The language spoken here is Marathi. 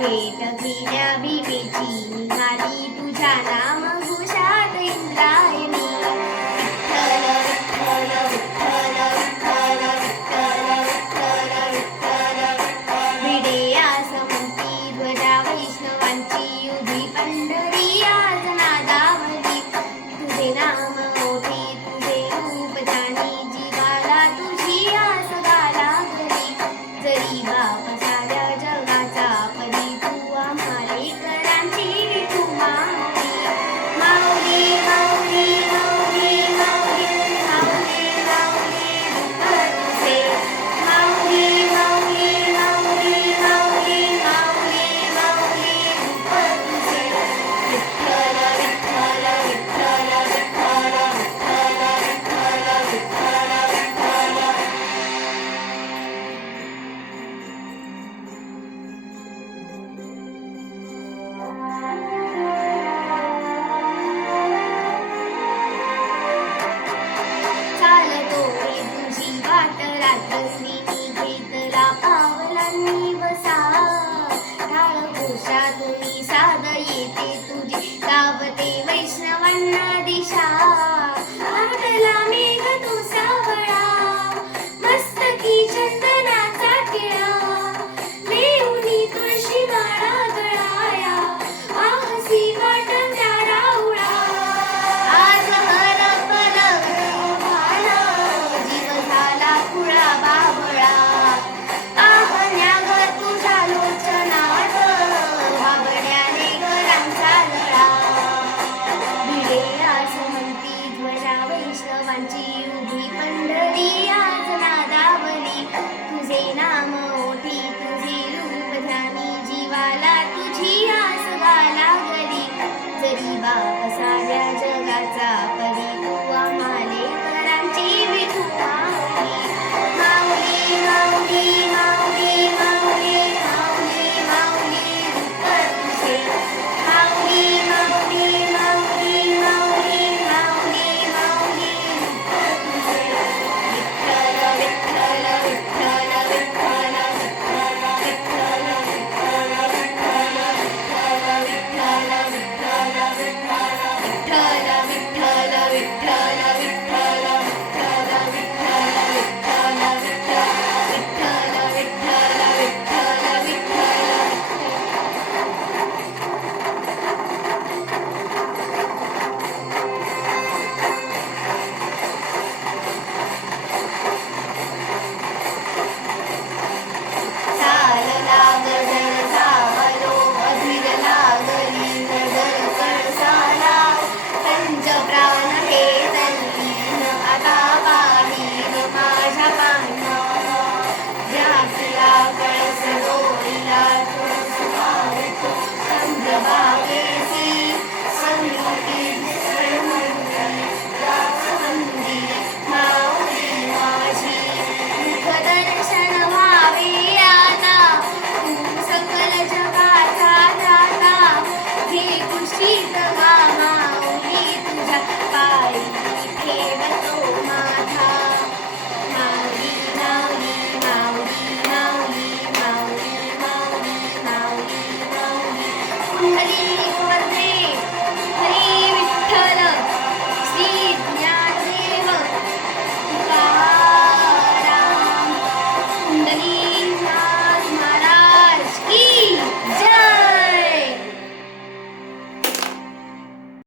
भेट घेण्या भीमेची निघाली तुझ्या नाम घोषात इंद्रायणी. विठ्ठल विठ्ठल विठ्ठल विठ्ठल विठ्ठल विठ्ठल विठ्ठल भिडे आसमंती ध्वजा वैष्णवांची उभी पंढरी आज नादावली. तुझे नाम मोठे तुझे रूप जाणी जीवाला तुझी आस गाला घरी. जरी बाप साऱ्या जगाचा परी तू आम्हाले करांची विठू माऊली. माऊली माऊली माऊली माऊली माऊली माऊली रूप तुझे. माऊली माऊली माऊली माऊली माऊली माऊली रूप तुझे. विठ्ठल विठ्ठल विठ्ठल विठ्ठल विठ्ठल विठ्ठल विठ्ठल विठ्ठल. चालतो रे तुझी वाट रात्री घेतला पावलांनी वसा. ढाळ घोषातून साद येते तुझी गावते वैष्णवांना दिशा. आटला मेघ तो सावळा मस्तकी चंदनाचा टिळा. देऊनी तुळशी माळा गळाया आहसी वाटत्या राऊळा. आज हरपलं जीव झाला खुळा बाबळा. पाहण्या ग तुझ्या लोचनात बाबड्याने घरांचा लळा. भिडे आसमंती ध्वजा वैष्णवांची उभी पंढरी आज नादावली. तुझे नाम ओठी तुझे रूप ध्यानी जीवाला तुझी आस गाला गली. जरी बाप